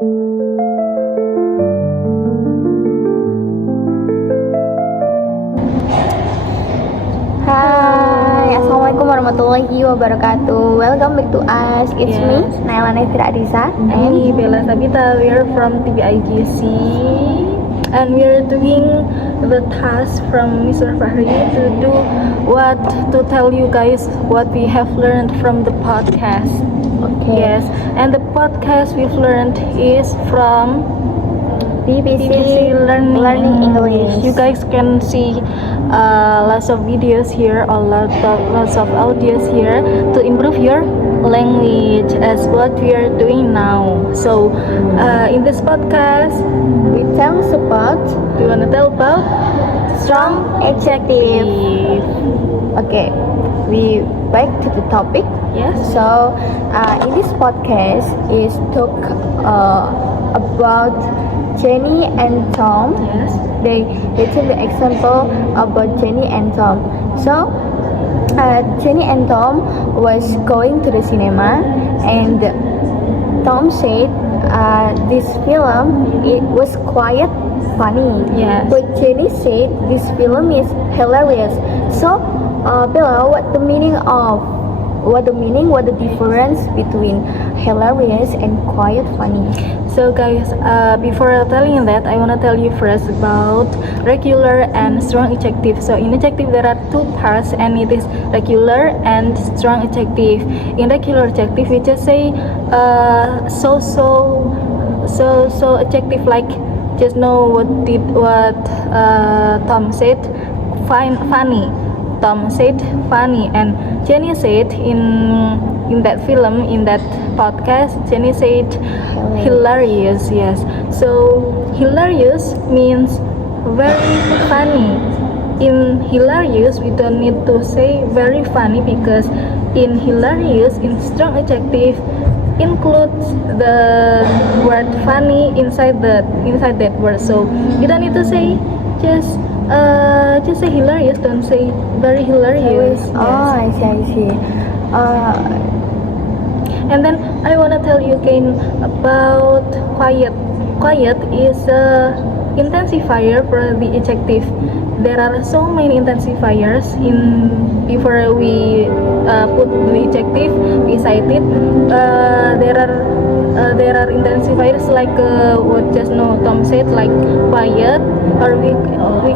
Hai, Assalamualaikum warahmatullahi wabarakatuh. Welcome back to us. It's me, Naila Nefira Adisa. And me, Bella Sabita. We are from TBIGC, and we are doing the task from Mr. Fahri to tell you guys what we have learned from the podcast. Okay. Yes, and the podcast we've learned is from BBC Learning English. You guys can see lots of videos here or lots of audios here to improve your language as what we are doing now. So in this podcast, We tell about we want to tell about strong adjective. Okay, we back to the topic. Yes. So in this podcast is talk about Jenny and Tom. Yes. They take the example about Jenny and Tom. So Jenny and Tom was going to the cinema, and Tom said this film it was quite funny. Yes. But Jenny said this film is hilarious. So Bella, what the difference between hilarious and quite funny? So guys, before telling that, I want to tell you first about regular and strong adjective. So in adjective there are two parts, and it is regular and strong adjective. In regular adjective we just say so adjective, like just know what Tom said, funny. Tom said funny, and Jenny said in that film, in that podcast, Jenny said hilarious. Yes. So hilarious means very funny. In hilarious we don't need to say very funny, because in hilarious, in strong adjective, includes the word funny inside that word. So you don't need to say just say hilarious, don't say very hilarious. Oh, I see. And then I wanna tell you again about quiet. Quiet is a intensifier for the adjective. There are so many intensifiers before we put the adjective beside it. There are intensifiers like what just now Tom said, like quiet, or we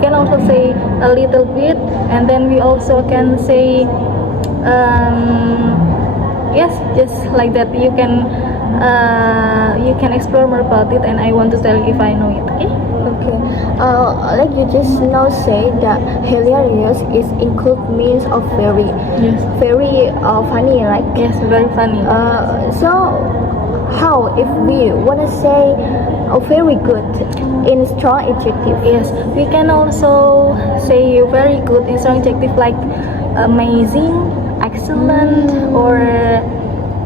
can also say a little bit, and then we also can say yes, just like that. You can explore more about it, and I want to tell you if I know it. Okay. Like you just now say that hilarious is include means of very funny, right? Yes, very funny. So how if we wanna say very good in strong adjective? Yes, we can also say very good in strong adjective, like amazing, excellent,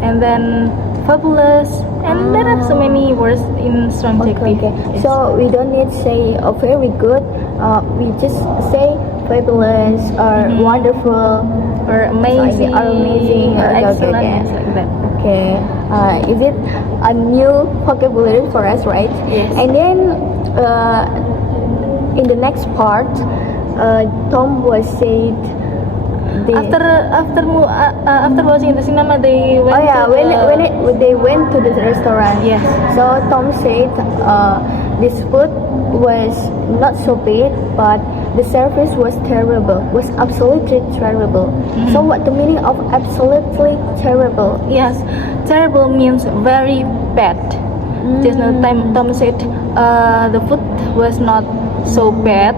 and then fabulous, and there are so many words in strong adjective. Okay. Yes. So we don't need to say very good. We just say fabulous or wonderful or amazing, or excellent, okay. yes, like that. Okay. Is it a new vocabulary for us, right? Yes. And then in the next part, Tom was said. After watching the cinema, they went. When they went to the restaurant. Yes. So Tom said this food was not so bad, but the service was terrible. Was absolutely terrible. Mm-hmm. So what the meaning of absolutely terrible? Yes, terrible means very bad. Just now Tom said the food was not so bad.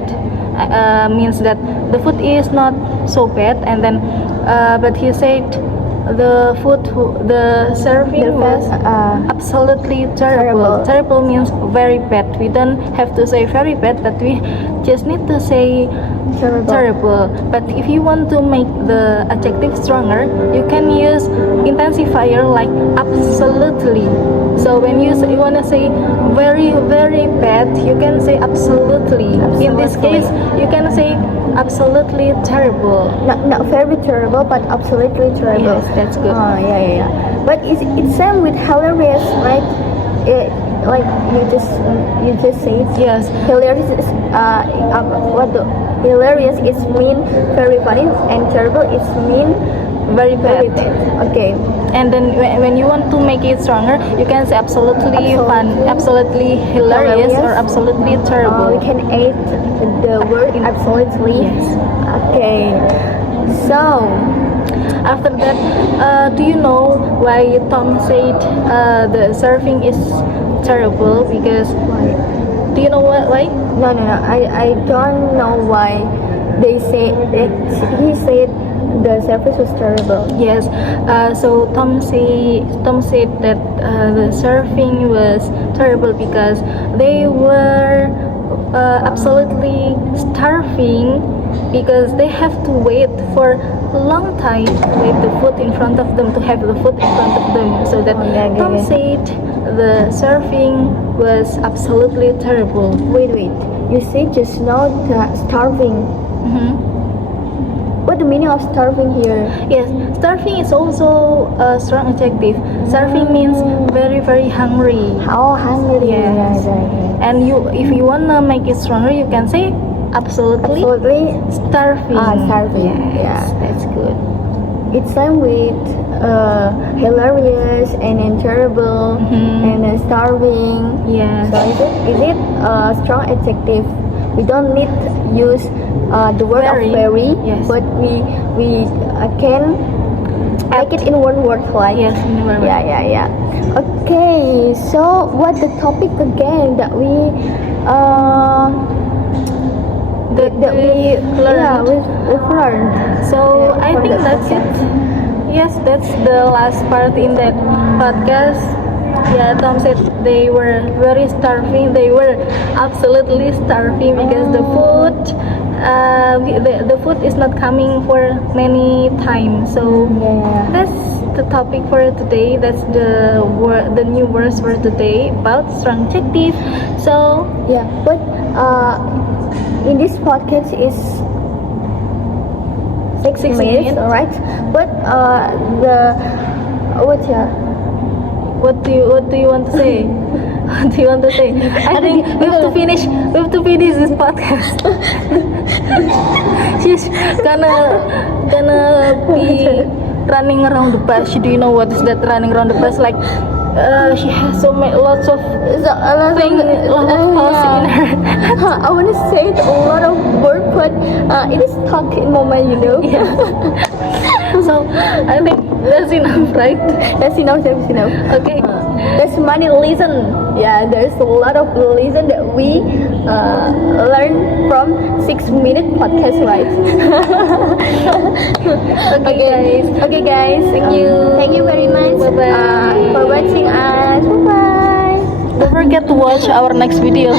Means that the food is not so bad, and then but he said the serving was absolutely terrible. Terrible means very bad. We don't have to say very bad, but we just need to say terrible. But if you want to make the adjective stronger, you can use intensifier like absolutely. So when you want to say very very bad, you can say absolutely. In this case, you can say absolutely terrible. Not very terrible, but absolutely terrible. Yes, that's good. Yeah. But it's same with hilarious, right? like you just said. Yes. Hilarious is what the hilarious is mean very funny and terrible is mean Very bad. very bad. Okay. And then when you want to make it stronger, you can say absolutely fun, absolutely hilarious, or absolutely We terrible. can add the word absolutely. Yes. Okay. So After that, do you know why Tom said the surfing is terrible? Because do you know why? no. I don't know why they say it. He said the service was terrible. Yes. So Tom said that the surfing was terrible because they were absolutely starving because they have to wait for a long time with the food in front of them, to have the food in front of them. So that Tom said the surfing was absolutely terrible. Wait. You said just now that starving. Mhm. What the meaning of starving here? Yes, starving is also a strong adjective. Starving means very hungry. How hungry? Yes. Right. And if you wanna make it stronger, you can say absolutely Absolutely starving. starving. Yes, that's good. It's same with hilarious and then terrible and then starving. Yes. So is it a strong adjective? We don't need to use the word Very. of very, Yes. but we can make it in one word like. Yes, in one word. Yeah. Okay, so what the topic again that we That we learned. Yeah, we've learned. So Yeah, I from think that that's it. Yes, that's the last part in that podcast. Yeah, Tom said they were very starving. They were absolutely starving because the food, the food is not coming for many time. So Yeah. that's the topic for today. That's the new words for today about strong adjective. So Yeah, but in this podcast is 6 6 minutes, minutes. alright? But the what's yeah? what do you want to say? What do you want to say? I think we have to finish. We have to finish this podcast. She's gonna be running around the bus. Do you know what is that running around the bus? Like she has lots of things, lot of thoughts in her. I want to say it a lot of word, but it is stuck in my mind, you know. So I think that's enough, right? That's enough. Okay. There's many lesson. Yeah, there's a lot of lesson that we learn from 6 minute podcast, right? Okay, guys. Thank you very much. Bye-bye. For watching us. Bye bye. Don't forget to watch our next video.